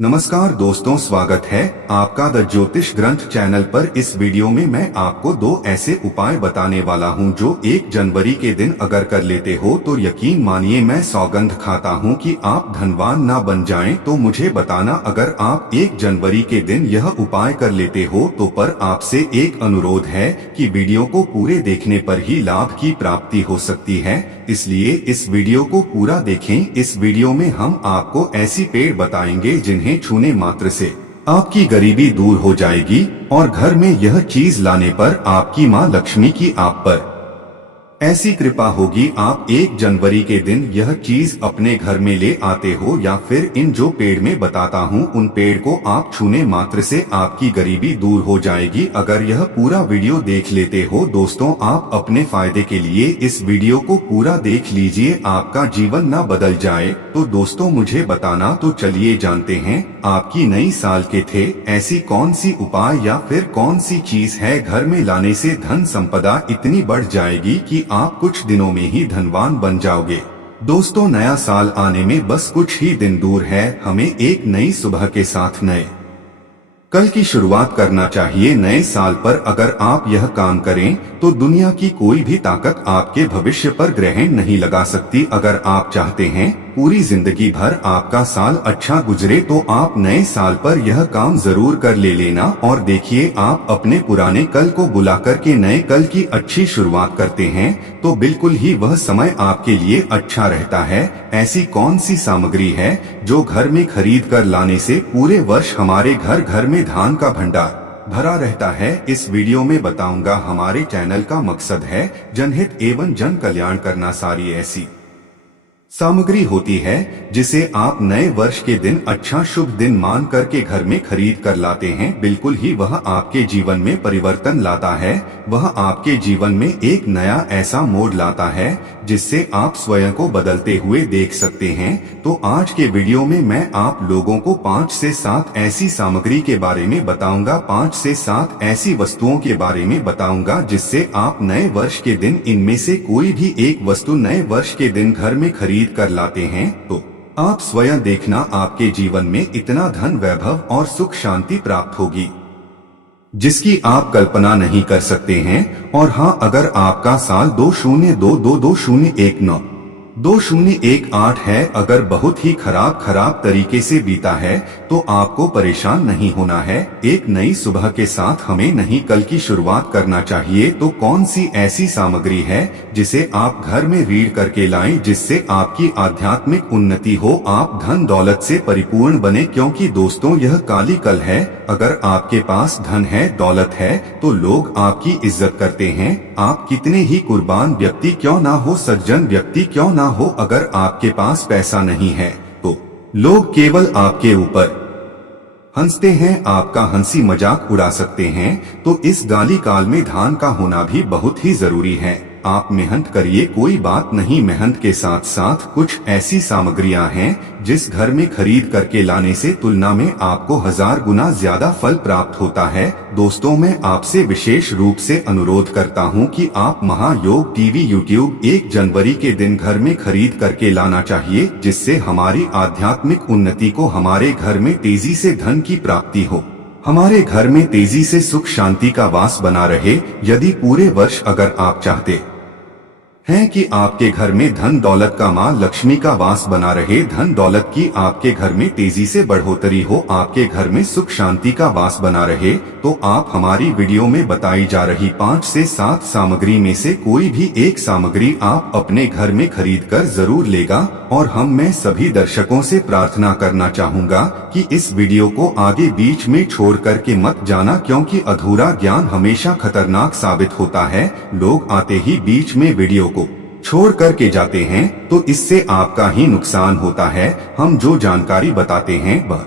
नमस्कार दोस्तों, स्वागत है आपका द ज्योतिष ग्रंथ चैनल पर। इस वीडियो में मैं आपको दो ऐसे उपाय बताने वाला हूं जो 1 जनवरी के दिन अगर कर लेते हो तो यकीन मानिए मैं सौगंध खाता हूं कि आप धनवान ना बन जाएं। तो मुझे बताना, अगर आप 1 जनवरी के दिन यह उपाय कर लेते हो तो पर आपसे एक अनुरोध है कि वीडियो को पूरे देखने पर ही लाभ की प्राप्ति हो सकती है, इसलिए इस वीडियो को पूरा देखें। इस वीडियो में हम आपको ऐसी पेड़ बताएंगे जिन्हें छूने मात्र से आपकी गरीबी दूर हो जाएगी और घर में यह चीज लाने पर आपकी मां लक्ष्मी की आप पर ऐसी कृपा होगी। आप 1 जनवरी के दिन यह चीज अपने घर में ले आते हो या फिर इन जो पेड़ में बताता हूँ उन पेड़ को आप छूने मात्र से आपकी गरीबी दूर हो जाएगी। अगर यह पूरा वीडियो देख लेते हो दोस्तों, आप अपने फायदे के लिए इस वीडियो को पूरा देख लीजिए, आपका जीवन ना बदल जाए। तो दोस्तों मुझे बताना, तो चलिए जानते हैं आपकी नई साल के थे ऐसी कौन सी उपाय या फिर कौन सी चीज है घर में लाने से धन संपदा इतनी बढ़ जाएगी कि आप कुछ दिनों में ही धनवान बन जाओगे। दोस्तों, नया साल आने में बस कुछ ही दिन दूर है। हमें एक नई सुबह के साथ नए कल की शुरुआत करना चाहिए। नए साल पर अगर आप यह काम करें तो दुनिया की कोई भी ताकत आपके भविष्य पर ग्रहण नहीं लगा सकती। अगर आप चाहते हैं पूरी जिंदगी भर आपका साल अच्छा गुजरे तो आप नए साल पर यह काम जरूर कर लेना और देखिए, आप अपने पुराने कल को बुला करके नए कल की अच्छी शुरुआत करते हैं तो बिल्कुल ही वह समय आपके लिए अच्छा रहता है। ऐसी कौन सी सामग्री है जो घर में खरीद कर लाने से पूरे वर्ष हमारे घर में धान का भंडार भरा रहता है, इस वीडियो में बताऊंगा। हमारे चैनल का मकसद है जनहित एवं जन कल्याण करना। सारी ऐसी सामग्री होती है जिसे आप नए वर्ष के दिन अच्छा शुभ दिन मान करके घर में खरीद कर लाते हैं, बिल्कुल ही वह आपके जीवन में परिवर्तन लाता है। वह आपके जीवन में एक नया ऐसा मोड़ लाता है जिससे आप स्वयं को बदलते हुए देख सकते हैं। तो आज के वीडियो में मैं आप लोगों को 5 से 7 ऐसी सामग्री के बारे में बताऊंगा, 5 से 7 ऐसी वस्तुओं के बारे में बताऊंगा जिससे आप नए वर्ष के दिन इनमें से कोई भी एक वस्तु नए वर्ष के दिन घर में खरीद कर लाते हैं तो आप स्वयं देखना, आपके जीवन में इतना धन वैभव और सुख शांति प्राप्त होगी जिसकी आप कल्पना नहीं कर सकते हैं। और हाँ, अगर आपका साल 2022-2019 2018 है, अगर बहुत ही खराब तरीके से बीता है तो आपको परेशान नहीं होना है। एक नई सुबह के साथ हमें नहीं कल की शुरुआत करना चाहिए। तो कौन सी ऐसी सामग्री है जिसे आप घर में रीढ़ करके लाएं जिससे आपकी आध्यात्मिक उन्नति हो, आप धन दौलत से परिपूर्ण बने। क्योंकि दोस्तों यह काली कल है। अगर आपके पास धन है, दौलत है तो लोग आपकी इज्जत करते हैं। आप कितने ही कुर्बान व्यक्ति क्यों ना हो, सज्जन व्यक्ति क्यों ना हो, अगर आपके पास पैसा नहीं है तो लोग केवल आपके ऊपर हंसते हैं, आपका हंसी मजाक उड़ा सकते हैं। तो इस गाली काल में धान का होना भी बहुत ही जरूरी है। आप मेहनत करिए, कोई बात नहीं। मेहनत के साथ साथ कुछ ऐसी सामग्रियां हैं जिस घर में खरीद करके लाने से तुलना में आपको 1000 गुना ज्यादा फल प्राप्त होता है। दोस्तों, मैं आपसे विशेष रूप से अनुरोध करता हूं कि आप महायोग टीवी यूट्यूब 1 जनवरी के दिन घर में खरीद करके लाना चाहिए जिससे हमारी आध्यात्मिक उन्नति को, हमारे घर में तेजी से धन की प्राप्ति हो, हमारे घर में तेजी से सुख शांति का वास बना रहे। यदि पूरे वर्ष अगर आप चाहते हैं कि आपके घर में धन दौलत का, मां लक्ष्मी का वास बना रहे, धन दौलत की आपके घर में तेजी से बढ़ोतरी हो, आपके घर में सुख शांति का वास बना रहे, तो आप हमारी वीडियो में बताई जा रही 5 से 7 सामग्री में से कोई भी एक सामग्री आप अपने घर में खरीद कर जरूर लेगा। और मैं सभी दर्शकों से प्रार्थना करना चाहूंगा कि इस वीडियो को आगे बीच में छोड़ करके मत जाना, क्योंकि अधूरा ज्ञान हमेशा खतरनाक साबित होता है। लोग आते ही बीच में वीडियो को छोड़ करके जाते हैं तो इससे आपका ही नुकसान होता है। हम जो जानकारी बताते हैं वह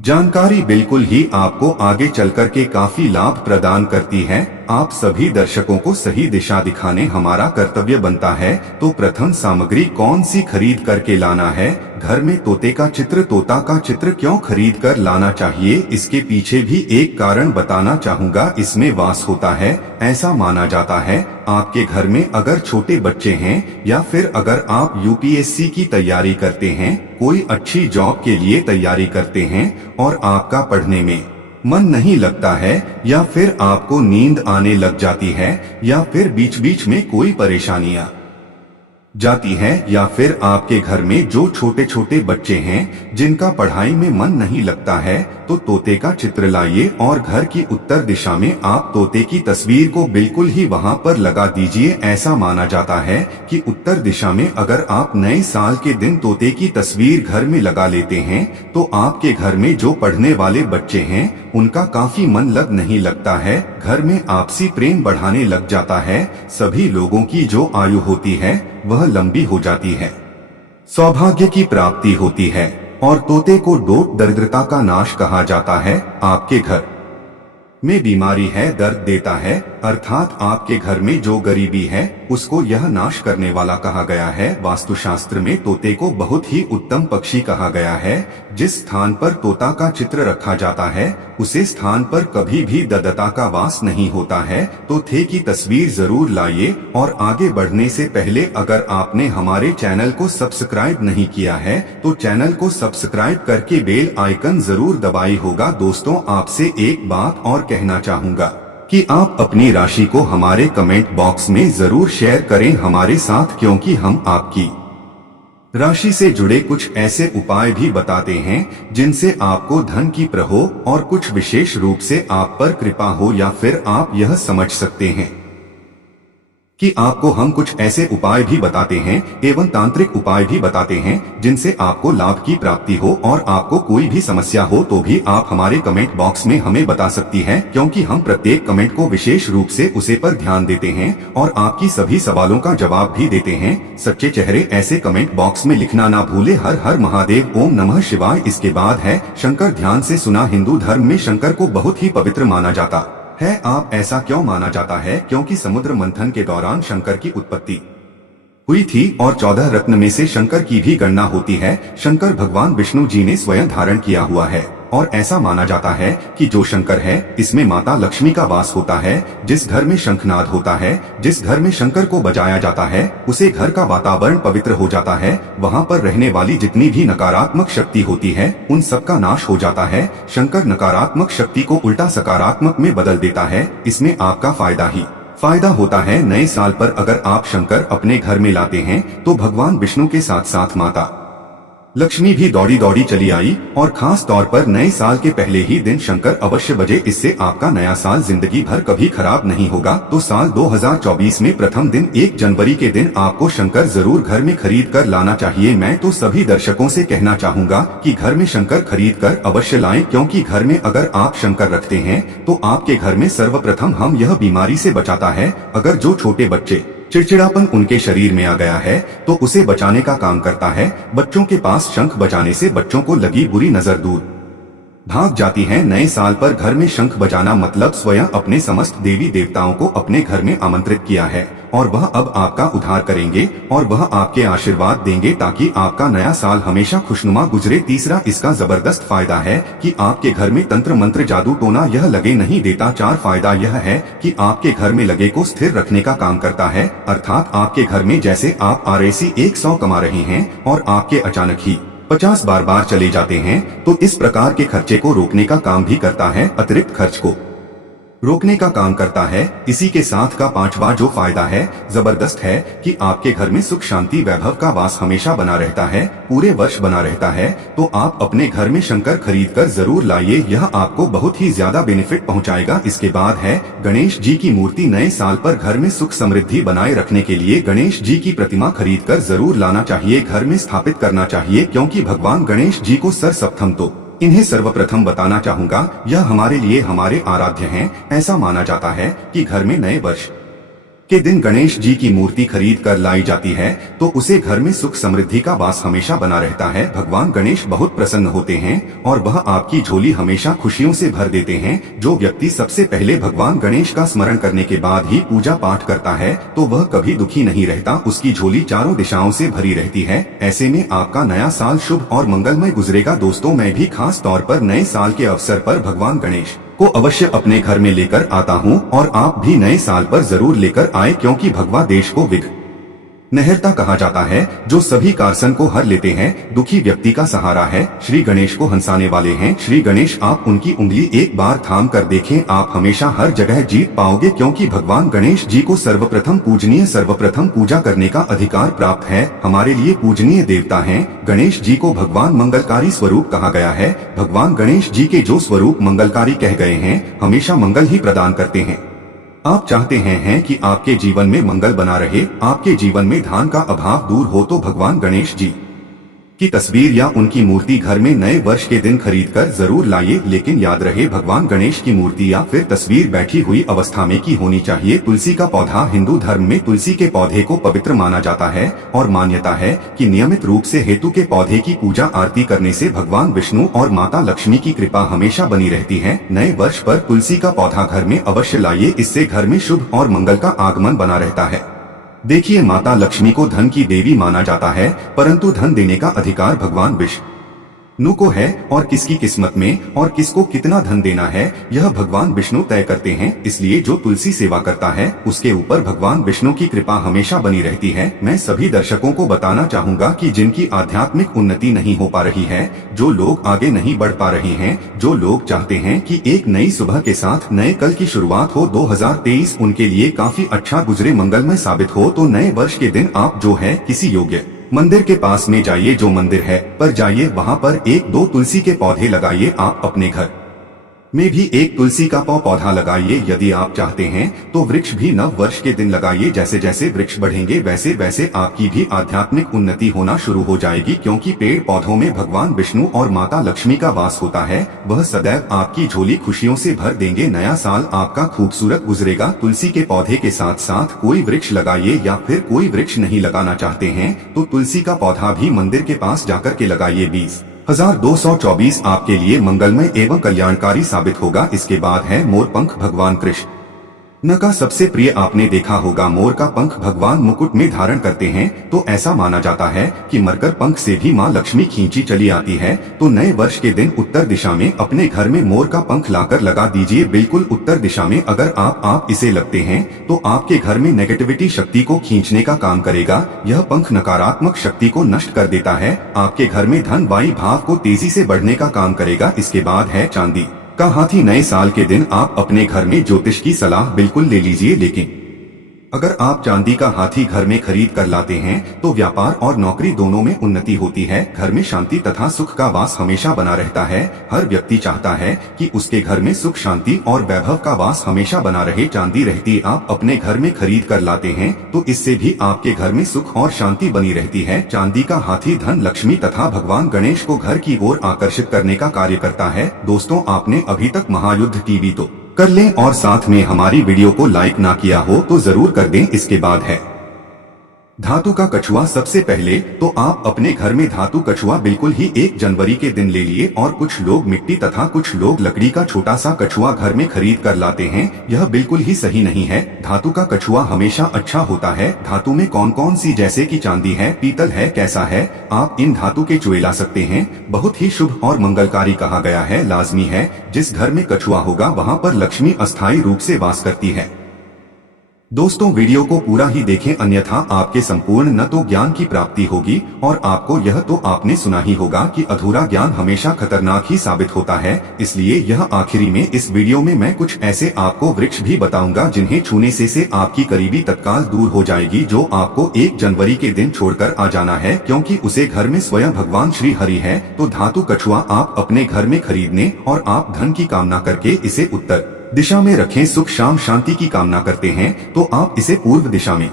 जानकारी बिल्कुल ही आपको आगे चल करके काफी लाभ प्रदान करती है। आप सभी दर्शकों को सही दिशा दिखाने हमारा कर्तव्य बनता है। तो प्रथम सामग्री कौन सी खरीद करके लाना है? घर में तोते का चित्र, तोता का चित्र क्यों खरीद कर लाना चाहिए, इसके पीछे भी एक कारण बताना चाहूँगा। इसमें वास होता है। ऐसा माना जाता है आपके घर में अगर छोटे बच्चे हैं या फिर अगर आप यूपीएससी की तैयारी करते हैं, कोई अच्छी जॉब के लिए तैयारी करते हैं और आपका पढ़ने में मन नहीं लगता है, या फिर आपको नींद आने लग जाती है, या फिर बीच बीच में कोई परेशानियां जाती है, या फिर आपके घर में जो छोटे छोटे बच्चे हैं जिनका पढ़ाई में मन नहीं लगता है, तो तोते का चित्र लाइए और घर की उत्तर दिशा में आप तोते की तस्वीर को बिल्कुल ही वहां पर लगा दीजिए। ऐसा माना जाता है कि उत्तर दिशा में अगर आप नए साल के दिन तोते की तस्वीर घर में लगा लेते हैं तो आपके घर में जो पढ़ने वाले बच्चे हैं उनका काफी मन नहीं लगता है, घर में आपसी प्रेम बढ़ाने लग जाता है, सभी लोगों की जो आयु होती है वह लंबी हो जाती है, सौभाग्य की प्राप्ति होती है। और तोते को डोट दरिद्रता का नाश कहा जाता है। आपके घर में बीमारी है, दर्द देता है, अर्थात आपके घर में जो गरीबी है उसको यह नाश करने वाला कहा गया है। वास्तुशास्त्र में तोते को बहुत ही उत्तम पक्षी कहा गया है। जिस स्थान पर तोता का चित्र रखा जाता है उसे स्थान पर कभी भी ददता का वास नहीं होता है। तोते की तस्वीर जरूर लाइए। और आगे बढ़ने से पहले अगर आपने हमारे चैनल को सब्सक्राइब नहीं किया है तो चैनल को सब्सक्राइब करके बेल आइकन जरूर दबाई होगा। दोस्तों, आपसे एक बात और कहना चाहूँगा कि आप अपनी राशि को हमारे कमेंट बॉक्स में जरूर शेयर करें हमारे साथ, क्योंकि हम आपकी राशि से जुड़े कुछ ऐसे उपाय भी बताते हैं जिनसे आपको धन की प्रहो और कुछ विशेष रूप से आप पर कृपा हो, या फिर आप यह समझ सकते हैं कि आपको हम कुछ ऐसे उपाय भी बताते हैं एवं तांत्रिक उपाय भी बताते हैं जिनसे आपको लाभ की प्राप्ति हो। और आपको कोई भी समस्या हो तो भी आप हमारे कमेंट बॉक्स में हमें बता सकती हैं, क्योंकि हम प्रत्येक कमेंट को विशेष रूप से उसे पर ध्यान देते हैं और आपकी सभी सवालों का जवाब भी देते हैं। सच्चे चेहरे ऐसे कमेंट बॉक्स में लिखना ना भूले। हर हर महादेव, ओम नमः शिवाय। इसके बाद है शंकर। ध्यान से सुना। हिंदू धर्म में शंकर को बहुत ही पवित्र माना जाता है। आप ऐसा क्यों माना जाता है? क्योंकि समुद्र मंथन के दौरान शंकर की उत्पत्ति हुई थी और 14 रत्न में से शंकर की भी गणना होती है। शंकर भगवान विष्णु जी ने स्वयं धारण किया हुआ है और ऐसा माना जाता है कि जो शंकर है इसमें माता लक्ष्मी का वास होता है। जिस घर में शंखनाद होता है, जिस घर में शंकर को बजाया जाता है, उसे घर का वातावरण पवित्र हो जाता है। वहाँ पर रहने वाली जितनी भी नकारात्मक शक्ति होती है उन सब का नाश हो जाता है। शंकर नकारात्मक शक्ति को उल्टा सकारात्मक में बदल देता है। इसमें आपका फायदा ही फायदा होता है। नए साल पर अगर आप शंकर अपने घर में लाते हैं तो भगवान विष्णु के साथ साथ माता लक्ष्मी भी दौड़ी दौड़ी चली आई। और खास तौर पर नए साल के पहले ही दिन शंकर अवश्य बजे। इससे आपका नया साल जिंदगी भर कभी खराब नहीं होगा। तो साल 2024 में प्रथम दिन 1 जनवरी के दिन आपको शंकर जरूर घर में खरीद कर लाना चाहिए। मैं तो सभी दर्शकों से कहना चाहूँगा कि घर में शंकर खरीद कर अवश्य लाएं, क्योंकि घर में अगर आप शंकर रखते हैं तो आपके घर में सर्वप्रथम हम यह बीमारी से बचाता है। अगर जो छोटे बच्चे चिड़चिड़ापन उनके शरीर में आ गया है तो उसे बचाने का काम करता है। बच्चों के पास शंख बजाने से बच्चों को लगी बुरी नजर दूर भाग जाती है। नए साल पर घर में शंख बजाना मतलब स्वयं अपने समस्त देवी देवताओं को अपने घर में आमंत्रित किया है और वह अब आपका उद्धार करेंगे और वह आपके आशीर्वाद देंगे ताकि आपका नया साल हमेशा खुशनुमा गुजरे। तीसरा इसका जबरदस्त फायदा है कि आपके घर में तंत्र मंत्र जादू टोना यह लगे नहीं देता। 4 फायदा यह है कि आपके घर में लगे को स्थिर रखने का काम करता है, अर्थात आपके घर में जैसे आप RAC 100 कमा रहे हैं और आपके अचानक ही 50 बार चले जाते हैं, तो इस प्रकार के खर्चे को रोकने का काम भी करता है, अतिरिक्त खर्च को रोकने का काम करता है। इसी के साथ का 5वां जो फायदा है जबरदस्त है कि आपके घर में सुख शांति वैभव का वास हमेशा बना रहता है, पूरे वर्ष बना रहता है। तो आप अपने घर में शंकर खरीद कर जरूर लाइए, यह आपको बहुत ही ज्यादा बेनिफिट पहुंचाएगा। इसके बाद है गणेश जी की मूर्ति। नए साल पर घर में सुख समृद्धि बनाए रखने के लिए गणेश जी की प्रतिमा खरीद कर जरूर लाना चाहिए, घर में स्थापित करना चाहिए, क्योंकि भगवान गणेश जी को सर्वप्रथम तो इन्हें सर्वप्रथम बताना चाहूँगा, यह हमारे लिए हमारे आराध्य हैं। ऐसा माना जाता है कि घर में नए वर्ष के दिन गणेश जी की मूर्ति खरीद कर लाई जाती है तो उसे घर में सुख समृद्धि का वास हमेशा बना रहता है। भगवान गणेश बहुत प्रसन्न होते हैं और वह आपकी झोली हमेशा खुशियों से भर देते हैं। जो व्यक्ति सबसे पहले भगवान गणेश का स्मरण करने के बाद ही पूजा पाठ करता है तो वह कभी दुखी नहीं रहता, उसकी झोली चारों दिशाओं से भरी रहती है। ऐसे में आपका नया साल शुभ और मंगलमय गुजरेगा। दोस्तों, मैं भी खास तौर पर नए साल के अवसर पर भगवान गणेश को अवश्य अपने घर में लेकर आता हूं और आप भी नए साल पर जरूर लेकर आए, क्योंकि भगवा देश को विघ्न नहरता कहा जाता है, जो सभी कारसन को हर लेते हैं, दुखी व्यक्ति का सहारा है, श्री गणेश को हंसाने वाले हैं। श्री गणेश, आप उनकी उंगली एक बार थाम कर देखें, आप हमेशा हर जगह जीत पाओगे, क्योंकि भगवान गणेश जी को सर्वप्रथम पूजनीय, सर्वप्रथम पूजा करने का अधिकार प्राप्त है। हमारे लिए पूजनीय देवता हैं। गणेश जी को भगवान मंगलकारी स्वरूप कहा गया है। भगवान गणेश जी के जो स्वरूप मंगलकारी कह गए हैं, हमेशा मंगल ही प्रदान करते हैं। आप चाहते हैं कि आपके जीवन में मंगल बना रहे, आपके जीवन में धन का अभाव दूर हो, तो भगवान गणेश जी की तस्वीर या उनकी मूर्ति घर में नए वर्ष के दिन खरीदकर जरूर लाइए। लेकिन याद रहे, भगवान गणेश की मूर्ति या फिर तस्वीर बैठी हुई अवस्था में की होनी चाहिए। तुलसी का पौधा, हिंदू धर्म में तुलसी के पौधे को पवित्र माना जाता है और मान्यता है कि नियमित रूप से हेतु के पौधे की पूजा आरती करने से भगवान विष्णु और माता लक्ष्मी की कृपा हमेशा बनी रहती है। नए वर्ष पर तुलसी का पौधा घर में अवश्य लाइए, इससे घर में शुभ और मंगल का आगमन बना रहता है। देखिए, माता लक्ष्मी को धन की देवी माना जाता है, परंतु धन देने का अधिकार भगवान विष्णु को है और किसकी किस्मत में और किसको कितना धन देना है यह भगवान विष्णु तय करते हैं। इसलिए जो तुलसी सेवा करता है उसके ऊपर भगवान विष्णु की कृपा हमेशा बनी रहती है। मैं सभी दर्शकों को बताना चाहूंगा कि जिनकी आध्यात्मिक उन्नति नहीं हो पा रही है, जो लोग आगे नहीं बढ़ पा रहे हैं, जो लोग चाहते हैं कि एक नई सुबह के साथ नए कल की शुरुआत हो, 2023 उनके लिए काफी अच्छा गुजरे, मंगलमय साबित हो, तो नए वर्ष के दिन आप जो है किसी योग्य मंदिर के पास में जाइए, जो मंदिर है पर जाइए, वहां पर एक दो तुलसी के पौधे लगाइए। आप अपने घर में भी एक तुलसी का पौधा लगाइए। यदि आप चाहते हैं तो वृक्ष भी नव वर्ष के दिन लगाइए। जैसे जैसे वृक्ष बढ़ेंगे वैसे वैसे आपकी भी आध्यात्मिक उन्नति होना शुरू हो जाएगी, क्योंकि पेड़ पौधों में भगवान विष्णु और माता लक्ष्मी का वास होता है। वह सदैव आपकी झोली खुशियों से भर देंगे। नया साल आपका खूबसूरत गुजरेगा। तुलसी के पौधे के साथ साथ कोई वृक्ष लगाइए, या फिर कोई वृक्ष नहीं लगाना चाहते हैं तो तुलसी का पौधा भी मंदिर के पास जाकर के लगाइए। 20,224 आपके लिए मंगलमय एवं कल्याणकारी साबित होगा। इसके बाद है मोर पंख, भगवान कृष्ण का सबसे प्रिय। आपने देखा होगा मोर का पंख भगवान मुकुट में धारण करते हैं, तो ऐसा माना जाता है कि मरकर पंख से भी माँ लक्ष्मी खींची चली आती है। तो नए वर्ष के दिन उत्तर दिशा में अपने घर में मोर का पंख लाकर लगा दीजिए, बिल्कुल उत्तर दिशा में। अगर आप इसे लगते हैं तो आपके घर में नेगेटिविटी शक्ति को खींचने का काम करेगा। यह पंख नकारात्मक शक्ति को नष्ट कर देता है। आपके घर में धन वायु भाव को तेजी से बढ़ने का काम करेगा। इसके बाद है चांदी का हाथी। नए साल के दिन आप अपने घर में ज्योतिष की सलाह बिल्कुल ले लीजिए, लेकिन अगर आप चांदी का हाथी घर में खरीद कर लाते हैं तो व्यापार और नौकरी दोनों में उन्नति होती है। घर में शांति तथा सुख का वास हमेशा बना रहता है। हर व्यक्ति चाहता है कि उसके घर में सुख, शांति और वैभव का वास हमेशा बना रहे। चांदी रहती आप अपने घर में खरीद कर लाते हैं तो इससे भी आपके घर में सुख और शांति बनी रहती है। चांदी का हाथी धन, लक्ष्मी तथा भगवान गणेश को घर की ओर आकर्षित करने का कार्य करता है। दोस्तों, आपने अभी तक महायुद्ध टीवी तो कर लें और साथ में हमारी वीडियो को लाइक ना किया हो तो जरूर कर दें। इसके बाद है धातु का कछुआ। सबसे पहले तो आप अपने घर में धातु कछुआ बिल्कुल ही 1 जनवरी के दिन ले लिए, और कुछ लोग मिट्टी तथा कुछ लोग लकड़ी का छोटा सा कछुआ घर में खरीद कर लाते हैं। यह बिल्कुल ही सही नहीं है। धातु का कछुआ हमेशा अच्छा होता है। धातु में कौन कौन सी, जैसे कि चांदी है, पीतल है, कैसा है, आप इन धातु के चुए ला सकते हैं। बहुत ही शुभ और मंगलकारी कहा गया है। लाजमी है जिस घर में कछुआ होगा वहाँ पर लक्ष्मी अस्थायी रूप से वास करती है। दोस्तों, वीडियो को पूरा ही देखें, अन्यथा आपके संपूर्ण न तो ज्ञान की प्राप्ति होगी और आपको यह तो आपने सुना ही होगा कि अधूरा ज्ञान हमेशा खतरनाक ही साबित होता है। इसलिए यह आखिरी में इस वीडियो में मैं कुछ ऐसे आपको वृक्ष भी बताऊंगा जिन्हें छूने से आपकी करीबी तत्काल दूर हो जाएगी, जो आपको 1 जनवरी के दिन छोड़कर आ जाना है, क्योंकि उसे घर में स्वयं भगवान श्री हरि है। तो धातु कछुआ आप अपने घर में खरीदने और आप धन की कामना करके इसे उत्तर दिशा में रखें। सुख शाम शांति की कामना करते हैं तो आप इसे पूर्व दिशा में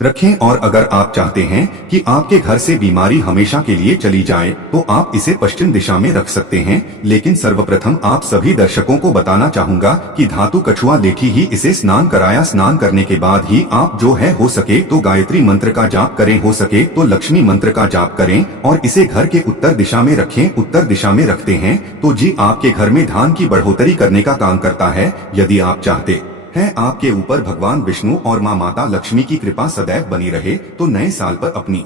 रखें। और अगर आप चाहते हैं कि आपके घर से बीमारी हमेशा के लिए चली जाए तो आप इसे पश्चिम दिशा में रख सकते हैं। लेकिन सर्वप्रथम आप सभी दर्शकों को बताना चाहूंगा कि धातु कछुआ लेठी ही इसे स्नान कराया। स्नान करने के बाद ही आप जो है हो सके तो गायत्री मंत्र का जाप करें, हो सके तो लक्ष्मी मंत्र का जाप करें और इसे घर के उत्तर दिशा में रखें। उत्तर दिशा में रखते हैं तो जी आपके घर में धन की बढ़ोतरी करने का काम करता है। यदि आप चाहते हैं आपके ऊपर भगवान विष्णु और माँ माता लक्ष्मी की कृपा सदैव बनी रहे तो नए साल पर अपनी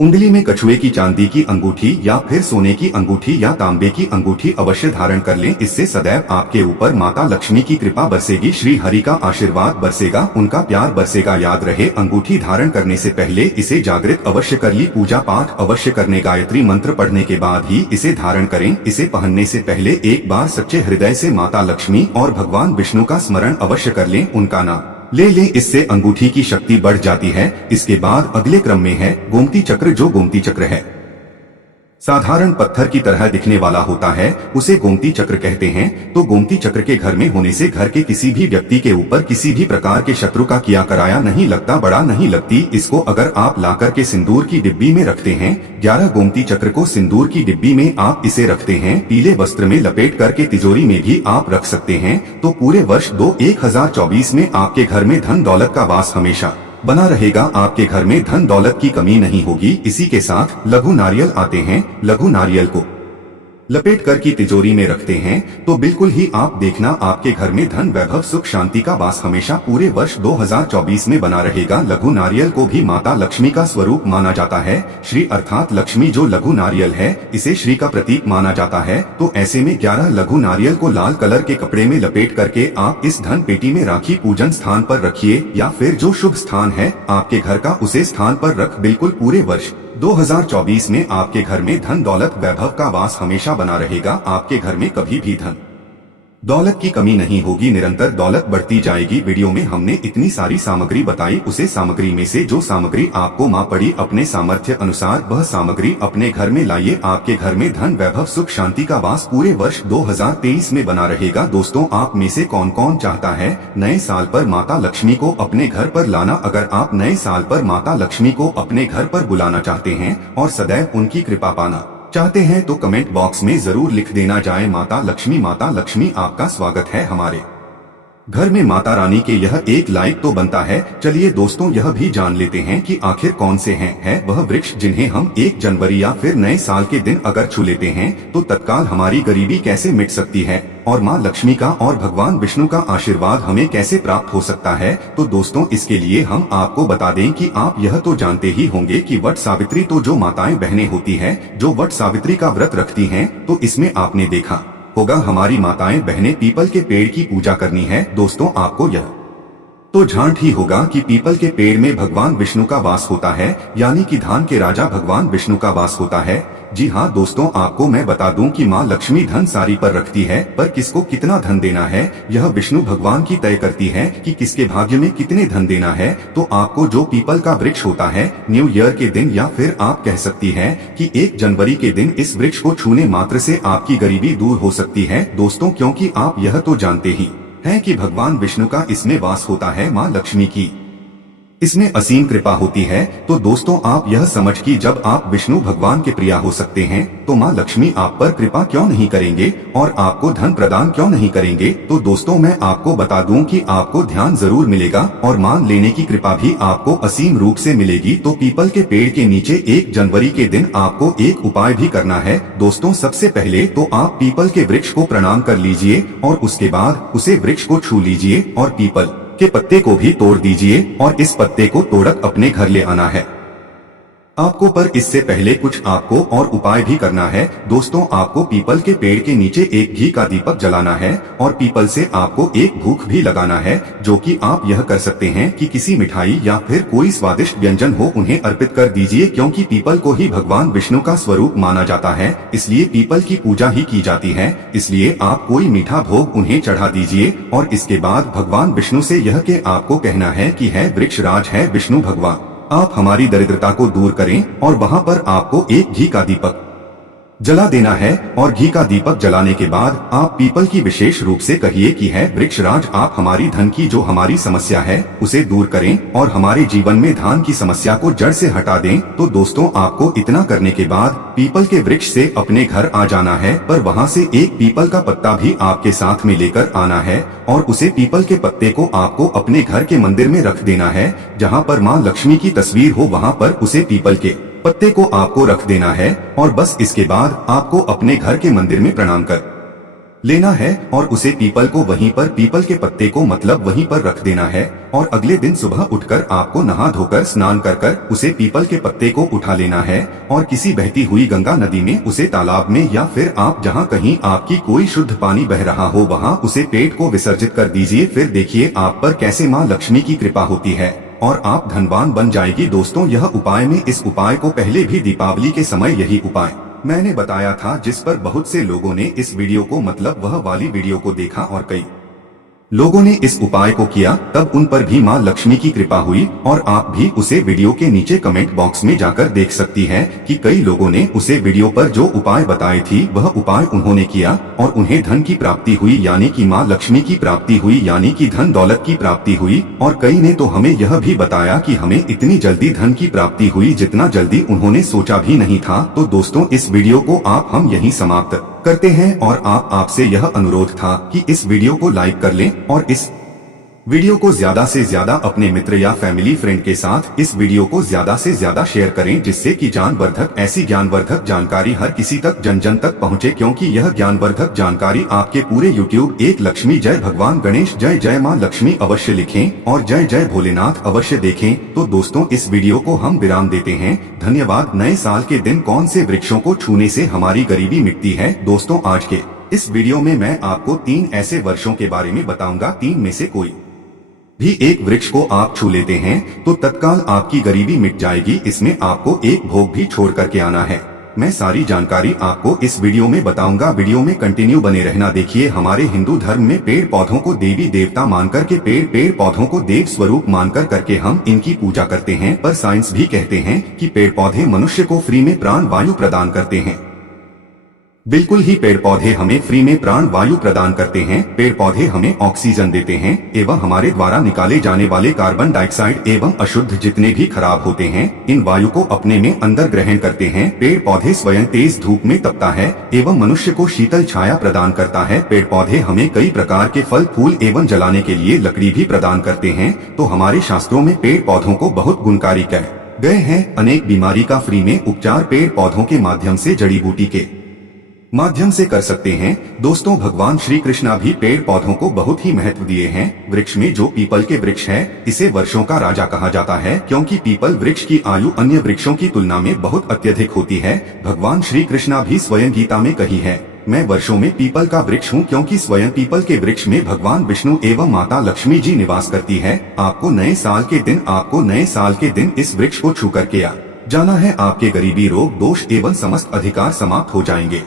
उंगली में कछुए की चांदी की अंगूठी या फिर सोने की अंगूठी या तांबे की अंगूठी अवश्य धारण कर लें। इससे सदैव आपके ऊपर माता लक्ष्मी की कृपा बरसेगी, श्री हरि का आशीर्वाद बरसेगा, उनका प्यार बरसेगा। याद रहे अंगूठी धारण करने से पहले इसे जागृत अवश्य करिए, पूजा पाठ अवश्य करने, गायत्री मंत्र पढ़ने के बाद ही इसे धारण करें। इसे पहनने से पहले एक बार सच्चे हृदय से माता लक्ष्मी और भगवान विष्णु का स्मरण अवश्य कर लें, उनका नाम ले लें। इससे अंगूठी की शक्ति बढ़ जाती है। इसके बाद अगले क्रम में है गोमती चक्र। जो गोमती चक्र है साधारण पत्थर की तरह दिखने वाला होता है, उसे गोमती चक्र कहते हैं। तो गोमती चक्र के घर में होने से घर के किसी भी व्यक्ति के ऊपर किसी भी प्रकार के शत्रु का किया कराया नहीं लगता, बड़ा नहीं लगती। इसको अगर आप लाकर के सिंदूर की डिब्बी में रखते हैं, 11 गोमती चक्र को सिंदूर की डिब्बी में आप इसे रखते हैं, पीले वस्त्र में लपेट करके तिजोरी में भी आप रख सकते हैं, तो पूरे वर्ष 2024 में आपके घर में धन दौलत का वास हमेशा बना रहेगा। आपके घर में धन दौलत की कमी नहीं होगी। इसी के साथ लघु नारियल आते हैं। लघु नारियल को लपेट कर की तिजोरी में रखते हैं तो बिल्कुल ही आप देखना आपके घर में धन वैभव सुख शांति का वास हमेशा पूरे वर्ष 2024 में बना रहेगा। लघु नारियल को भी माता लक्ष्मी का स्वरूप माना जाता है। श्री अर्थात लक्ष्मी जो लघु नारियल है इसे श्री का प्रतीक माना जाता है। तो ऐसे में 11 लघु नारियल को लाल कलर के कपड़े में लपेट करके आप इस धन पेटी में राखी पूजन स्थान पर रखिए या फिर जो शुभ स्थान है आपके घर का उसे स्थान पर रख। बिल्कुल पूरे वर्ष 2024 में आपके घर में धन दौलत वैभव का वास हमेशा बना रहेगा। आपके घर में कभी भी धन दौलत की कमी नहीं होगी, निरंतर दौलत बढ़ती जाएगी। वीडियो में हमने इतनी सारी सामग्री बताई, उसे सामग्री में से जो सामग्री आपको मां पड़ी अपने सामर्थ्य अनुसार वह सामग्री अपने घर में लाइए। आपके घर में धन वैभव सुख शांति का वास पूरे वर्ष 2023 में बना रहेगा। दोस्तों आप में से कौन कौन चाहता है नए साल पर माता लक्ष्मी को अपने घर पर लाना? अगर आप नए साल पर माता लक्ष्मी को अपने घर पर बुलाना चाहते हैं और सदैव उनकी कृपा पाना चाहते हैं तो कमेंट बॉक्स में जरूर लिख देना जाए माता लक्ष्मी आपका स्वागत है हमारे घर में। माता रानी के यह एक लाइक तो बनता है। चलिए दोस्तों यह भी जान लेते हैं कि आखिर कौन से हैं वह वृक्ष जिन्हें हम 1 जनवरी या फिर नए साल के दिन अगर छू लेते हैं तो तत्काल हमारी गरीबी कैसे मिट सकती है और माँ लक्ष्मी का और भगवान विष्णु का आशीर्वाद हमें कैसे प्राप्त हो सकता है। तो दोस्तों इसके लिए हम आपको बता दें कि आप यह तो जानते ही होंगे कि वट सावित्री तो जो माताएं बहनें होती है जो वट सावित्री का व्रत रखती हैं, तो इसमें आपने देखा होगा हमारी माताएं बहनें पीपल के पेड़ की पूजा करनी है। दोस्तों आपको यह तो झांट ही होगा कि पीपल के पेड़ में भगवान विष्णु का वास होता है, यानी कि धान के राजा भगवान विष्णु का वास होता है। जी हाँ दोस्तों आपको मैं बता दूं कि माँ लक्ष्मी धन सारी पर रखती है, पर किसको कितना धन देना है यह विष्णु भगवान की तय करती है कि किसके भाग्य में कितने धन देना है। तो आपको जो पीपल का वृक्ष होता है न्यू ईयर के दिन या फिर आप कह सकती है कि 1 जनवरी के दिन इस वृक्ष को छूने मात्र से आपकी गरीबी दूर हो सकती है। दोस्तों क्योंकि आप यह तो जानते ही है कि भगवान विष्णु का इसमें वास होता है, माँ लक्ष्मी की इसमें असीम कृपा होती है। तो दोस्तों आप यह समझ कि जब आप विष्णु भगवान के प्रिया हो सकते हैं तो माँ लक्ष्मी आप पर कृपा क्यों नहीं करेंगे और आपको धन प्रदान क्यों नहीं करेंगे। तो दोस्तों मैं आपको बता दूं कि आपको ध्यान जरूर मिलेगा और मान लेने की कृपा भी आपको असीम रूप से मिलेगी। तो पीपल के पेड़ के नीचे 1 जनवरी के दिन आपको एक उपाय भी करना है। दोस्तों सबसे पहले तो आप पीपल के वृक्ष को प्रणाम कर लीजिए और उसके बाद उसे वृक्ष को छू लीजिए और पीपल के पत्ते को भी तोड़ दीजिए और इस पत्ते को तोड़कर अपने घर ले आना है आपको। पर इससे पहले कुछ आपको और उपाय भी करना है। दोस्तों आपको पीपल के पेड़ के नीचे एक घी का दीपक जलाना है और पीपल से आपको एक भूख भी लगाना है, जो कि आप यह कर सकते हैं कि किसी मिठाई या फिर कोई स्वादिष्ट व्यंजन हो उन्हें अर्पित कर दीजिए। क्योंकि पीपल को ही भगवान विष्णु का स्वरूप माना जाता है, इसलिए पीपल की पूजा ही की जाती है। इसलिए आप कोई मीठा भोग उन्हें चढ़ा दीजिए और इसके बाद भगवान विष्णु से यह के आपको कहना है कि है वृक्ष राज है विष्णु भगवान, आप हमारी दरिद्रता को दूर करें। और वहां पर आपको एक घी का दीपक जला देना है और घी का दीपक जलाने के बाद आप पीपल की विशेष रूप से कहिए कि है वृक्षराज, आप हमारी धन की जो हमारी समस्या है उसे दूर करें और हमारे जीवन में धान की समस्या को जड़ से हटा दें। तो दोस्तों, आपको इतना करने के बाद पीपल के वृक्ष से अपने घर आ जाना है, पर वहाँ से एक पीपल का पत्ता भी आपके साथ में लेकर आना है और उसे पीपल के पत्ते को आपको अपने घर के मंदिर में रख देना है। जहाँ पर माँ लक्ष्मी की तस्वीर हो वहाँ पर उसे पीपल के पत्ते को आपको रख देना है और बस इसके बाद आपको अपने घर के मंदिर में प्रणाम कर लेना है और उसे पीपल को वहीं पर पीपल के पत्ते को मतलब वहीं पर रख देना है। और अगले दिन सुबह उठकर आपको नहा धोकर स्नान कर कर उसे पीपल के पत्ते को उठा लेना है और किसी बहती हुई गंगा नदी में, उसे तालाब में, या फिर आप जहां कहीं आपकी कोई शुद्ध पानी बह रहा हो वहां उसे पेट को विसर्जित कर दीजिए। फिर देखिए आप पर कैसे माँ लक्ष्मी की कृपा होती है और आप धनवान बन जाएगी। दोस्तों, यह उपाय में इस उपाय को पहले भी दीपावली के समय यही उपाय मैंने बताया था, जिस पर बहुत से लोगों ने इस वीडियो को मतलब वह वाली वीडियो को देखा और कई लोगों ने इस उपाय को किया, तब उन पर भी माँ लक्ष्मी की कृपा हुई। और आप भी उसे वीडियो के नीचे कमेंट बॉक्स में जाकर देख सकती हैं कि कई लोगों ने उसे वीडियो पर जो उपाय बताए थी वह उपाय उन्होंने किया और उन्हें धन की प्राप्ति हुई, यानी कि माँ लक्ष्मी की प्राप्ति हुई, यानी कि धन दौलत की प्राप्ति हुई। और कई ने तो हमें यह भी बताया कि हमें इतनी जल्दी धन की प्राप्ति हुई जितना जल्दी उन्होंने सोचा भी नहीं था। तो दोस्तों, इस वीडियो को आप हम यहीं समाप्त करते हैं और आपसे यह अनुरोध था कि इस वीडियो को लाइक कर लें और इस वीडियो को ज्यादा से ज्यादा अपने मित्र या फैमिली फ्रेंड के साथ इस वीडियो को ज्यादा से ज्यादा शेयर करें, जिससे कि ज्ञानवर्धक ऐसी ज्ञानवर्धक जानकारी हर किसी तक जन जन तक पहुंचे, क्योंकि यह ज्ञानवर्धक जानकारी आपके पूरे YouTube एक लक्ष्मी जय भगवान गणेश जय जय माँ लक्ष्मी अवश्य लिखें और जय जय भोलेनाथ अवश्य देखें। तो दोस्तों, इस वीडियो को हम विराम देते हैं। धन्यवाद। नए साल के दिन कौन से वृक्षों को छूने से हमारी गरीबी मिटती है? दोस्तों, आज के इस वीडियो में मैं आपको 3 ऐसे वर्षों के बारे में बताऊंगा। 3 में से कोई भी एक वृक्ष को आप छू लेते हैं तो तत्काल आपकी गरीबी मिट जाएगी। इसमें आपको एक भोग भी छोड़ करके आना है। मैं सारी जानकारी आपको इस वीडियो में बताऊंगा। वीडियो में कंटिन्यू बने रहना। देखिए, हमारे हिंदू धर्म में पेड़ पौधों को देवी देवता मानकर के पेड़ पौधों को देव स्वरूप मानकर करके हम इनकी पूजा करते हैं। पर साइंस भी कहते हैं कि पेड़ पौधे मनुष्य को फ्री में प्राण वायु प्रदान करते हैं। बिल्कुल ही, पेड़ पौधे हमें फ्री में प्राण वायु प्रदान करते हैं। पेड़ पौधे हमें ऑक्सीजन देते हैं एवं हमारे द्वारा निकाले जाने वाले कार्बन डाइऑक्साइड एवं अशुद्ध जितने भी खराब होते हैं इन वायु को अपने में अंदर ग्रहण करते हैं। पेड़ पौधे स्वयं तेज धूप में तपता है एवं मनुष्य को शीतल छाया प्रदान करता है। पेड़ पौधे हमें कई प्रकार के फल फूल एवं जलाने के लिए लकड़ी भी प्रदान करते हैं। तो हमारे शास्त्रों में पेड़ पौधों को बहुत गुणकारी कहे गए हैं। अनेक बीमारी का फ्री में उपचार पेड़ पौधों के माध्यम से, जड़ी बूटी के माध्यम से कर सकते हैं। दोस्तों, भगवान श्री कृष्णा भी पेड़ पौधों को बहुत ही महत्व दिए हैं। वृक्ष में जो पीपल के वृक्ष है इसे वर्षों का राजा कहा जाता है, क्योंकि पीपल वृक्ष की आयु अन्य वृक्षों की तुलना में बहुत अत्यधिक होती है। भगवान श्री कृष्णा भी स्वयं गीता में कही है, मैं वर्षों में पीपल का वृक्ष हूँ, क्योंकि स्वयं पीपल के वृक्ष में भगवान विष्णु एवं माता लक्ष्मी जी निवास करती है। आपको नए साल के दिन इस वृक्ष को छू करके आ जाना है। आपके गरीबी, रोग, दोष एवं समस्त अधिकार समाप्त हो जाएंगे।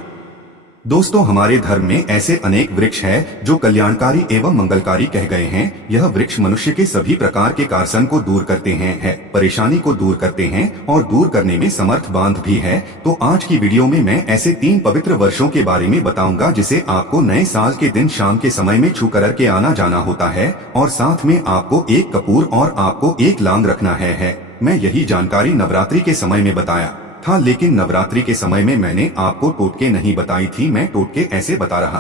दोस्तों, हमारे धर्म में ऐसे अनेक वृक्ष हैं जो कल्याणकारी एवं मंगलकारी कह गए हैं। यह वृक्ष मनुष्य के सभी प्रकार के कारसन को दूर करते हैं, परेशानी को दूर करते हैं और दूर करने में समर्थ बांध भी है। तो आज की वीडियो में मैं ऐसे 3 पवित्र वर्षों के बारे में बताऊंगा जिसे आपको नए साल के दिन शाम के समय में छू करके आना जाना होता है और साथ में आपको एक कपूर और आपको एक लांग रखना है। मैं यही जानकारी नवरात्रि के समय में बताया था, लेकिन नवरात्रि के समय में मैंने आपको टोटके नहीं बताई थी। मैं टोटके ऐसे बता रहा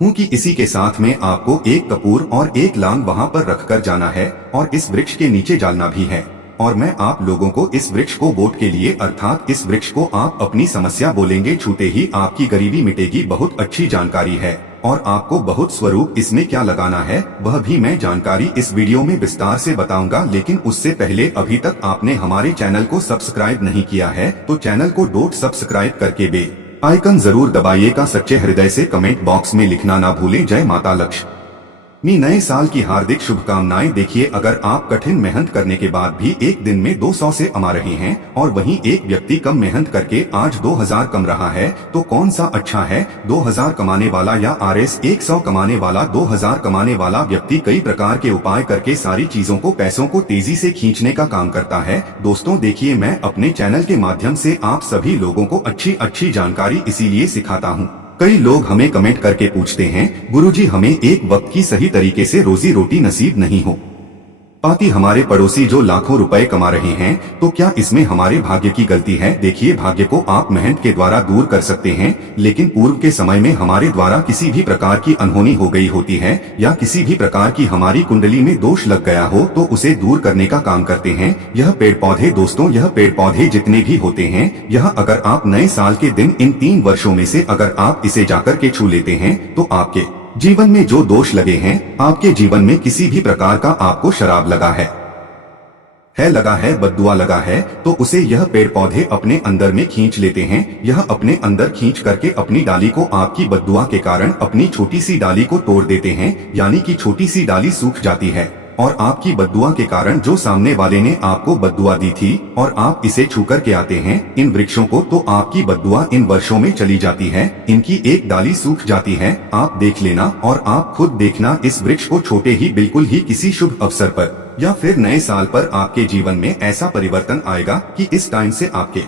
हूँ कि इसी के साथ में आपको एक कपूर और एक लांग वहाँ पर रखकर जाना है और इस वृक्ष के नीचे डालना भी है। और मैं आप लोगों को इस वृक्ष को वोट के लिए, अर्थात इस वृक्ष को आप अपनी समस्या बोलेंगे, छूते ही आपकी गरीबी मिटेगी। बहुत अच्छी जानकारी है और आपको बहुत स्वरूप इसमें क्या लगाना है वह भी मैं जानकारी इस वीडियो में विस्तार से बताऊंगा। लेकिन उससे पहले अभी तक आपने हमारे चैनल को सब्सक्राइब नहीं किया है तो चैनल को सब्सक्राइब करके बेल आइकन जरूर दबाइएगा। सच्चे हृदय से कमेंट बॉक्स में लिखना ना भूलें, जय माता लक्ष्मी। नए साल की हार्दिक शुभकामनाएं। देखिए, अगर आप कठिन मेहनत करने के बाद भी एक दिन में 200 से कमा रहे हैं और वहीं एक व्यक्ति कम मेहनत करके आज 2000 कम रहा है, तो कौन सा अच्छा है, 2000 कमाने वाला या RS 100 कमाने वाला? 2000 कमाने वाला व्यक्ति कई प्रकार के उपाय करके सारी चीजों को, पैसों को तेजी से खींचने का काम करता है। दोस्तों देखिए, मैं अपने चैनल के माध्यम से आप सभी लोगों को अच्छी जानकारी इसीलिए सिखाता हूँ। कई लोग हमें कमेंट करके पूछते हैं, गुरुजी हमें एक वक्त की सही तरीके से रोजी रोटी नसीब नहीं हो पाती, हमारे पड़ोसी जो लाखों रुपए कमा रहे हैं, तो क्या इसमें हमारे भाग्य की गलती है? देखिए, भाग्य को आप मेहनत के द्वारा दूर कर सकते हैं, लेकिन पूर्व के समय में हमारे द्वारा किसी भी प्रकार की अनहोनी हो गई होती है या किसी भी प्रकार की हमारी कुंडली में दोष लग गया हो तो उसे दूर करने का काम करते हैं यह पेड़ पौधे। दोस्तों, यह पेड़ पौधे जितने भी होते हैं, यह अगर आप नए साल के दिन इन 3 वर्षों में से अगर आप इसे जाकर के छू लेते हैं तो आपके जीवन में जो दोष लगे हैं, आपके जीवन में किसी भी प्रकार का आपको शराब लगा है लगा है, बद्दुआ लगा है, तो उसे यह पेड़ पौधे अपने अंदर में खींच लेते हैं। यह अपने अंदर खींच करके अपनी डाली को आपकी बद्दुआ के कारण अपनी छोटी सी डाली को तोड़ देते हैं, यानी कि छोटी सी डाली सूख जाती है और आपकी बद्दुआ के कारण जो सामने वाले ने आपको बद्दुआ दी थी और आप इसे छू कर के आते हैं इन वृक्षों को, तो आपकी बद्दुआ इन वर्षों में चली जाती है, इनकी एक डाली सूख जाती है। आप देख लेना और आप खुद देखना, इस वृक्ष को छोटे ही बिल्कुल ही किसी शुभ अवसर पर या फिर नए साल पर आपके जीवन में ऐसा परिवर्तन आएगा कि इस टाइम से आपके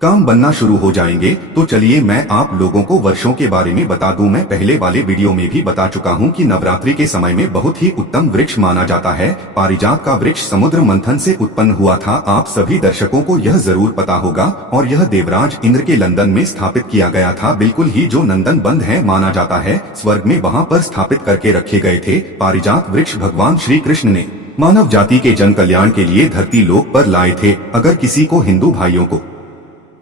काम बनना शुरू हो जाएंगे। तो चलिए मैं आप लोगों को वर्षों के बारे में बता दूं। मैं पहले वाले वीडियो में भी बता चुका हूं कि नवरात्रि के समय में बहुत ही उत्तम वृक्ष माना जाता है। पारिजात का वृक्ष समुद्र मंथन से उत्पन्न हुआ था, आप सभी दर्शकों को यह जरूर पता होगा, और यह देवराज इंद्र के लंदन में स्थापित किया गया था। बिल्कुल ही जो नंदन बंद है माना जाता है, स्वर्ग में वहाँ पर स्थापित करके रखे गए थे। पारिजात वृक्ष भगवान श्री कृष्ण ने मानव जाति के जन कल्याण के लिए धरती लोक पर लाए थे। अगर किसी को हिंदू भाइयों को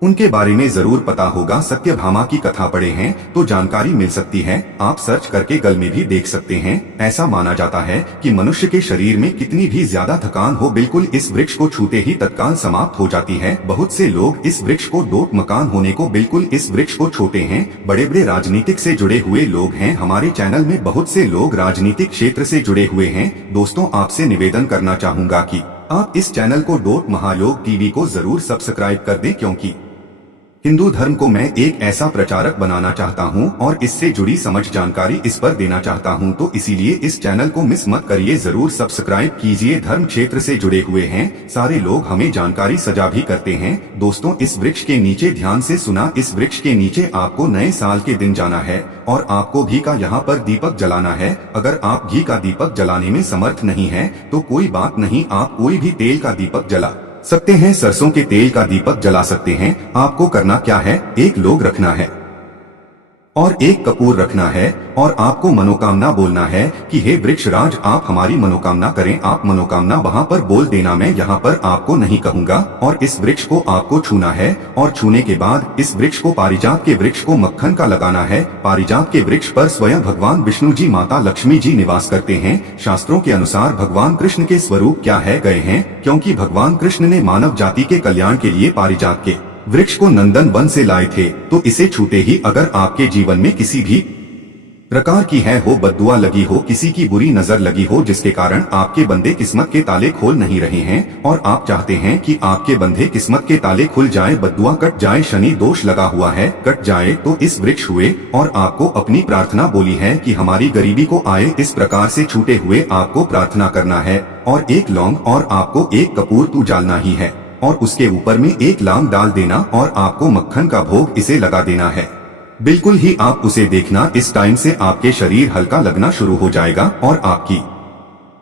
उनके बारे में जरूर पता होगा, सत्यभामा की कथा पढ़े हैं तो जानकारी मिल सकती है। आप सर्च करके गल में भी देख सकते हैं। ऐसा माना जाता है कि मनुष्य के शरीर में कितनी भी ज्यादा थकान हो, बिल्कुल इस वृक्ष को छूते ही तत्काल समाप्त हो जाती है। बहुत से लोग इस वृक्ष को डोट मकान होने को बिल्कुल इस वृक्ष को छोते हैं। बड़े बड़े राजनीतिक से जुड़े हुए लोग हैं। हमारे चैनल में बहुत से लोग राजनीतिक क्षेत्र से जुड़े हुए हैं। दोस्तों, आपसे निवेदन करना चाहूंगा कि आप इस चैनल को डोट महायोग टीवी को जरूर सब्सक्राइब कर दें, क्योंकि हिंदू धर्म को मैं एक ऐसा प्रचारक बनाना चाहता हूं और इससे जुड़ी समझ जानकारी इस पर देना चाहता हूं, तो इसीलिए इस चैनल को मिस मत करिए, जरूर सब्सक्राइब कीजिए। धर्म क्षेत्र से जुड़े हुए हैं सारे लोग, हमें जानकारी सजा भी करते हैं। दोस्तों, इस वृक्ष के नीचे ध्यान से सुना, इस वृक्ष के नीचे आपको नए साल के दिन जाना है और आपको घी का यहाँ पर दीपक जलाना है। अगर आप घी का दीपक जलाने में समर्थ नहीं है तो कोई बात नहीं, आप कोई भी तेल का दीपक जला सकते हैं, सरसों के तेल का दीपक जला सकते हैं। आपको करना क्या है, एक लोग रखना है और एक कपूर रखना है और आपको मनोकामना बोलना है कि हे वृक्ष राज, आप हमारी मनोकामना करें। आप मनोकामना वहाँ पर बोल देना, मैं यहाँ पर आपको नहीं कहूँगा। और इस वृक्ष को आपको छूना है और छूने के बाद इस वृक्ष को, पारिजात के वृक्ष को मक्खन का लगाना है। पारिजात के वृक्ष पर स्वयं भगवान विष्णु जी, माता लक्ष्मी जी निवास करते हैं। शास्त्रों के अनुसार भगवान कृष्ण के स्वरूप क्या है गए हैं, क्योंकि भगवान कृष्ण ने मानव जाति के कल्याण के लिए पारिजात के वृक्ष को नंदन वन से लाए थे। तो इसे छूते ही अगर आपके जीवन में किसी भी प्रकार की हो बद्दुआ लगी हो, किसी की बुरी नजर लगी हो, जिसके कारण आपके बंदे किस्मत के ताले खोल नहीं रहे हैं और आप चाहते हैं कि आपके बंदे किस्मत के ताले खुल जाए, बद्दुआ कट जाए, शनि दोष लगा हुआ है कट जाए, तो इस वृक्ष हुए और आपको अपनी प्रार्थना बोली है कि हमारी गरीबी को आए, इस प्रकार से छूटे हुए आपको प्रार्थना करना है। और एक लौंग और आपको एक कपूर तू डालना ही है और उसके ऊपर में एक लांग डाल देना और आपको मक्खन का भोग इसे लगा देना है। बिल्कुल ही आप उसे देखना, इस टाइम से आपके शरीर हल्का लगना शुरू हो जाएगा और आपकी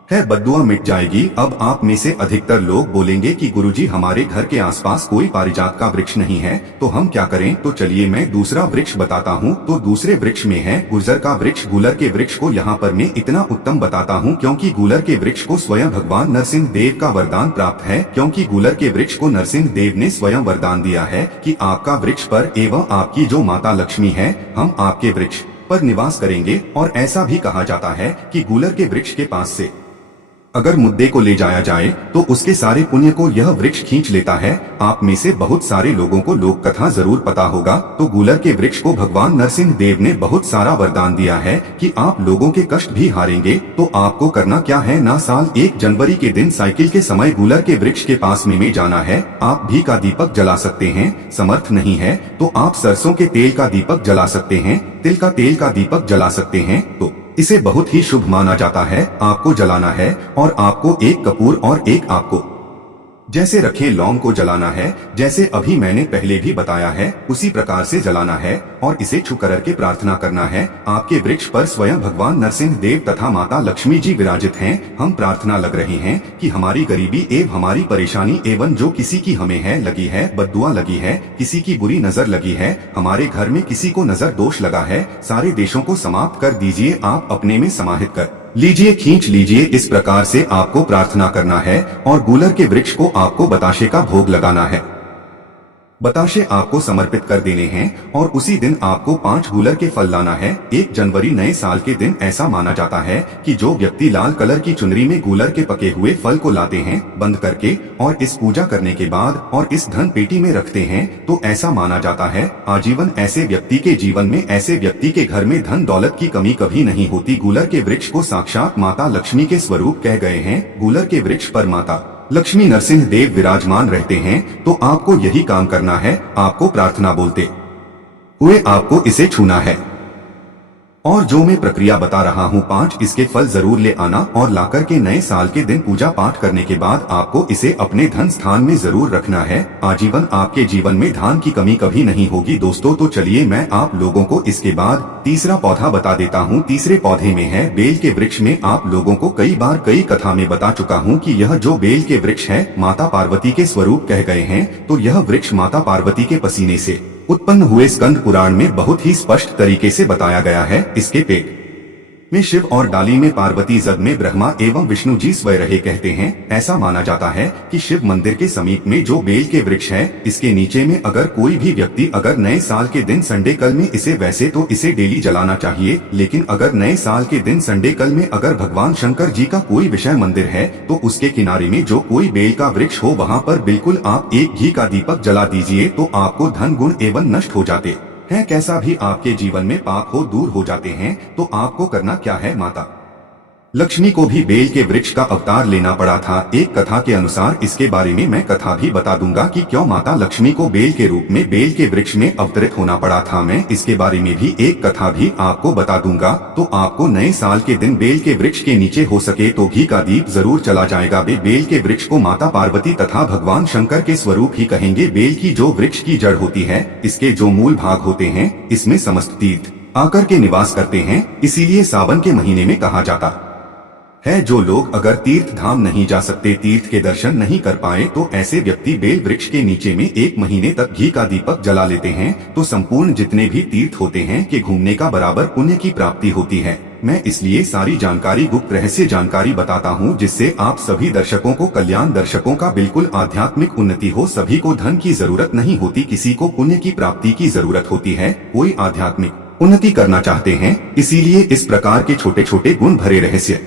बद्दुआ मिट जाएगी। अब आप में से अधिकतर लोग बोलेंगे कि गुरुजी हमारे घर के आसपास कोई पारिजात का वृक्ष नहीं है, तो हम क्या करें? तो चलिए मैं दूसरा वृक्ष बताता हूँ। तो दूसरे वृक्ष में है गुर्जर का वृक्ष। गूलर के वृक्ष को यहाँ पर मैं इतना उत्तम बताता हूँ क्योंकि गूलर के वृक्ष को स्वयं भगवान नरसिंह देव का वरदान प्राप्त है, क्योंकि गूलर के वृक्ष को नरसिंह देव ने स्वयं वरदान दिया है कि आपका वृक्ष पर एवं आपकी जो माता लक्ष्मी है, हम आपके वृक्ष पर निवास करेंगे। और ऐसा भी कहा जाता है कि गूलर के वृक्ष के पास से अगर मुद्दे को ले जाया जाए तो उसके सारे पुण्य को यह वृक्ष खींच लेता है। आप में से बहुत सारे लोगों को लोक कथा जरूर पता होगा। तो गूलर के वृक्ष को भगवान नरसिंह देव ने बहुत सारा वरदान दिया है कि आप लोगों के कष्ट भी हारेंगे। तो आपको करना क्या है ना, साल 1 जनवरी के दिन साइकिल के समय गूलर के वृक्ष के पास में जाना है। आप घी का दीपक जला सकते हैं, समर्थ नहीं है तो आप सरसों के तेल का दीपक जला सकते हैं, तिल का तेल का दीपक जला सकते हैं। तो इसे बहुत ही शुभ माना जाता है। आपको जलाना है और आपको एक कपूर और एक आपको जैसे रखे लौंग को जलाना है, जैसे अभी मैंने पहले भी बताया है उसी प्रकार से जलाना है और इसे छू करके प्रार्थना करना है। आपके वृक्ष पर स्वयं भगवान नरसिंह देव तथा माता लक्ष्मी जी विराजित हैं। हम प्रार्थना लग रहे हैं कि हमारी गरीबी एवं हमारी परेशानी एवं जो किसी की हमें है लगी है, बद्दुआ लगी है, किसी की बुरी नजर लगी है, हमारे घर में किसी को नजर दोष लगा है, सारे देशों को समाप्त कर दीजिए। आप अपने में समाहित कर लीजिए, खींच लीजिए। इस प्रकार से आपको प्रार्थना करना है और गूलर के वृक्ष को आपको बताशे का भोग लगाना है। बताशे आपको समर्पित कर देने हैं और उसी दिन आपको 5 गूलर के फल लाना है। 1 जनवरी नए साल के दिन ऐसा माना जाता है कि जो व्यक्ति लाल कलर की चुनरी में गूलर के पके हुए फल को लाते हैं बंद करके और इस पूजा करने के बाद और इस धन पेटी में रखते हैं तो ऐसा माना जाता है आजीवन ऐसे व्यक्ति के जीवन में, ऐसे व्यक्ति के घर में धन दौलत की कमी कभी नहीं होती। गूलर के वृक्ष को साक्षात माता लक्ष्मी के स्वरूप कह गए हैं। गूलर के वृक्ष पर माता लक्ष्मी नरसिंह देव विराजमान रहते हैं। तो आपको यही काम करना है। आपको प्रार्थना बोलते हुए आपको इसे छूना है और जो मैं प्रक्रिया बता रहा हूँ 5 इसके फल जरूर ले आना और लाकर के नए साल के दिन पूजा पाठ करने के बाद आपको इसे अपने धन स्थान में जरूर रखना है। आजीवन आपके जीवन में धन की कमी कभी नहीं होगी। दोस्तों तो चलिए मैं आप लोगों को इसके बाद तीसरा पौधा बता देता हूँ। तीसरे पौधे में है बेल के वृक्ष में। आप लोगों को कई बार कई कथा में बता चुका हूँ कि यह जो बेल के वृक्ष है माता पार्वती के स्वरूप कह गए हैं। तो यह वृक्ष माता पार्वती के पसीने से उत्पन्न हुए स्कंद पुराण में बहुत ही स्पष्ट तरीके से बताया गया है। इसके पेट में शिव और डाली में पार्वती, जग में ब्रह्मा एवं विष्णु जी स्वयं रहे कहते हैं। ऐसा माना जाता है कि शिव मंदिर के समीप में जो बेल के वृक्ष है इसके नीचे में अगर कोई भी व्यक्ति अगर नए साल के दिन संडे कल में इसे वैसे तो इसे डेली जलाना चाहिए, लेकिन अगर नए साल के दिन संडे कल में अगर भगवान शंकर जी का कोई विषय मंदिर है तो उसके किनारे में जो कोई बेल का वृक्ष हो वहाँ पर बिल्कुल आप एक घी का दीपक जला दीजिए तो आपको धन गुण एवं नष्ट हो जाते है। कैसा भी आपके जीवन में पाप हो दूर हो जाते हैं। तो आपको करना क्या है, माता लक्ष्मी को भी बेल के वृक्ष का अवतार लेना पड़ा था। एक कथा के अनुसार इसके बारे में मैं कथा भी बता दूंगा कि क्यों माता लक्ष्मी को बेल के रूप में बेल के वृक्ष में अवतरित होना पड़ा था। मैं इसके बारे में भी एक कथा भी आपको बता दूंगा। तो आपको नए साल के दिन बेल के वृक्ष के नीचे हो सके तो घी का दीप जरूर चला जाएगा। बेल के वृक्ष को माता पार्वती तथा भगवान शंकर के स्वरूप ही कहेंगे। बेल की जो वृक्ष की जड़ होती है, इसके जो मूल भाग होते हैं, इसमें समस्त तीर्थ आकर के निवास करते हैं। इसीलिए सावन के महीने में कहा जाता है जो लोग अगर तीर्थ धाम नहीं जा सकते, तीर्थ के दर्शन नहीं कर पाए, तो ऐसे व्यक्ति बेल वृक्ष के नीचे में 1 महीने तक घी का दीपक जला लेते हैं तो संपूर्ण जितने भी तीर्थ होते हैं के घूमने का बराबर पुण्य की प्राप्ति होती है। मैं इसलिए सारी जानकारी गुप्त रहस्य जानकारी बताता हूँ जिससे आप सभी दर्शकों को कल्याण, दर्शकों का बिल्कुल आध्यात्मिक उन्नति हो। सभी को धन की जरूरत नहीं होती, किसी को पुण्य की प्राप्ति की जरूरत होती है। कोई आध्यात्मिक उन्नति करना चाहते हैं, इसीलिए इस प्रकार के छोटे छोटे गुण भरे रहस्य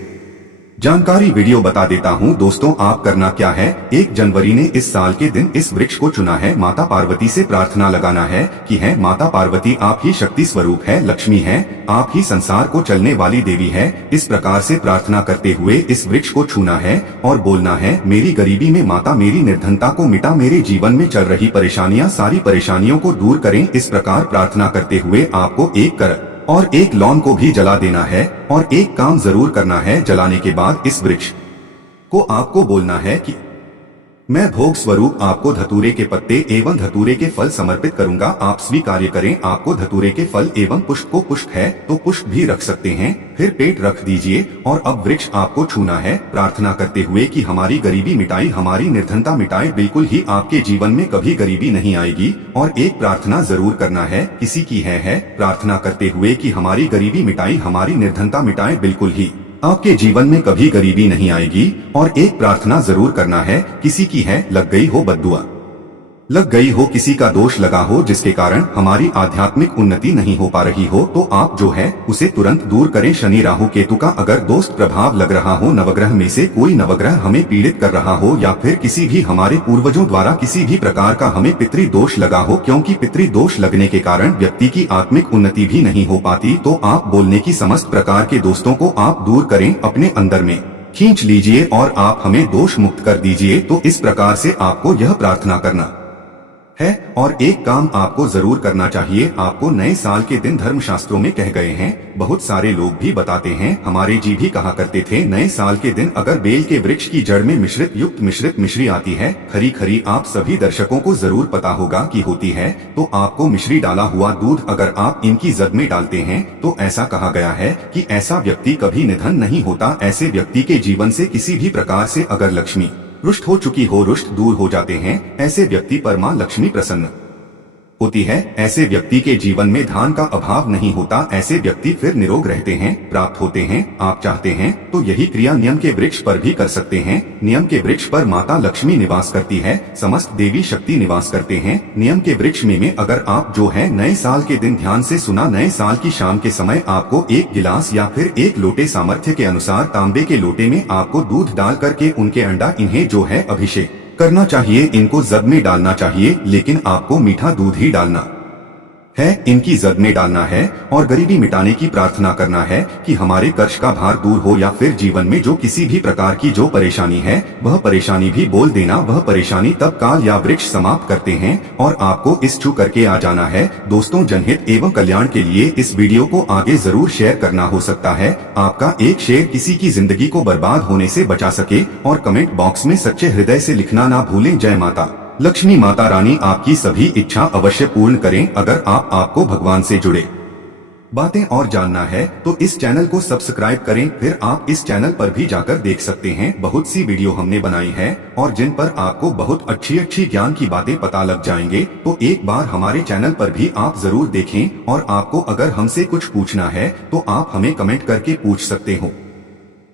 जानकारी वीडियो बता देता हूँ। दोस्तों आप करना क्या है, 1 जनवरी ने इस साल के दिन इस वृक्ष को चुना है। माता पार्वती से प्रार्थना लगाना है कि है माता पार्वती आप ही शक्ति स्वरूप है, लक्ष्मी है, आप ही संसार को चलने वाली देवी है। इस प्रकार से प्रार्थना करते हुए इस वृक्ष को छूना है और बोलना है मेरी गरीबी में माता मेरी निर्धनता को मिटा, मेरे जीवन में चल रही परेशानियां सारी परेशानियों को दूर करें। इस प्रकार प्रार्थना करते हुए आपको एक कर और एक लौंग को भी जला देना है और एक काम जरूर करना है। जलाने के बाद इस वृक्ष को आपको बोलना है कि मैं भोग स्वरूप आपको धतूरे के पत्ते एवं धतूरे के फल समर्पित करूंगा, आप स्वीकार्य करें। आपको धतूरे के फल एवं पुष्प को पुष्प है तो पुष्प भी रख सकते हैं, फिर पेट रख दीजिए और अब वृक्ष आपको छूना है प्रार्थना करते हुए कि हमारी गरीबी मिटाई, हमारी निर्धनता मिटाए। बिल्कुल ही आपके जीवन में कभी गरीबी नहीं आएगी। और एक प्रार्थना जरूर करना है, किसी की है प्रार्थना करते हुए कि हमारी गरीबी मिटाई, हमारी निर्धनता मिटाए। बिल्कुल ही आपके जीवन में कभी गरीबी नहीं आएगी। और एक प्रार्थना जरूर करना है, किसी की है लग गई हो बद्दुआ, लग गई हो, किसी का दोष लगा हो जिसके कारण हमारी आध्यात्मिक उन्नति नहीं हो पा रही हो, तो आप जो है उसे तुरंत दूर करें। शनि राहु केतु का अगर दोस्त प्रभाव लग रहा हो, नवग्रह में से कोई नवग्रह हमें पीड़ित कर रहा हो, या फिर किसी भी हमारे पूर्वजों द्वारा किसी भी प्रकार का हमें पितृदोष लगा हो, क्योंकि पितृदोष लगने के कारण व्यक्ति की आत्मिक उन्नति भी नहीं हो पाती, तो आप बोलने की समस्त प्रकार के दोस्तों को आप दूर करें, अपने अंदर में खींच लीजिए और आप हमें दोष मुक्त कर दीजिए। तो इस प्रकार से आपको यह प्रार्थना करना है। और एक काम आपको जरूर करना चाहिए। आपको नए साल के दिन धर्मशास्त्रों में कह गए हैं, बहुत सारे लोग भी बताते हैं, हमारे जी भी कहा करते थे, नए साल के दिन अगर बेल के वृक्ष की जड़ में मिश्रित युक्त मिश्रित मिश्री आती है, खरी खरी, आप सभी दर्शकों को जरूर पता होगा कि होती है, तो आपको मिश्री डाला हुआ दूध अगर आप इनकी जद में डालते हैं, तो ऐसा कहा गया है कि ऐसा व्यक्ति कभी निधन नहीं होता। ऐसे व्यक्ति के जीवन से किसी भी प्रकार से अगर लक्ष्मी रुष्ट हो चुकी हो, रुष्ट दूर हो जाते हैं। ऐसे व्यक्ति पर मां लक्ष्मी प्रसन्न होती है। ऐसे व्यक्ति के जीवन में धन का अभाव नहीं होता। ऐसे व्यक्ति फिर निरोग रहते हैं, प्राप्त होते हैं। आप चाहते हैं तो यही क्रिया नियम के वृक्ष पर भी कर सकते हैं। नियम के वृक्ष पर माता लक्ष्मी निवास करती है, समस्त देवी शक्ति निवास करते हैं। नियम के वृक्ष में अगर आप जो है नए साल के दिन ध्यान से सुना, नए साल की शाम के समय आपको एक गिलास या फिर एक लोटे सामर्थ्य के अनुसार तांबे के लोटे में आपको दूध डाल करके उनके अंडा इन्हें जो है अभिषेक करना चाहिए। इनको जग में डालना चाहिए, लेकिन आपको मीठा दूध ही डालना है, इनकी जग में डालना है और गरीबी मिटाने की प्रार्थना करना है कि हमारे कर्ज का भार दूर हो, या फिर जीवन में जो किसी भी प्रकार की जो परेशानी है वह परेशानी भी बोल देना। वह परेशानी तब काल या वृक्ष समाप्त करते हैं और आपको इस छू करके आ जाना है। दोस्तों, जनहित एवं कल्याण के लिए इस वीडियो को आगे जरूर शेयर करना। हो सकता है आपका एक शेयर किसी की जिंदगी को बर्बाद होने से बचा सके। और कमेंट बॉक्स में सच्चे हृदय से लिखना ना भूलें। जय माता लक्ष्मी, माता रानी आपकी सभी इच्छा अवश्य पूर्ण करें। अगर आपको भगवान से जुड़े बातें और जानना है तो इस चैनल को सब्सक्राइब करें। फिर आप इस चैनल पर भी जाकर देख सकते हैं, बहुत सी वीडियो हमने बनाई है और जिन पर आपको बहुत अच्छी अच्छी ज्ञान की बातें पता लग जाएंगे। तो एक बार हमारे चैनल पर भी आप जरूर देखें। और आपको अगर हमसे कुछ पूछना है तो आप हमें कमेंट करके पूछ सकते हो।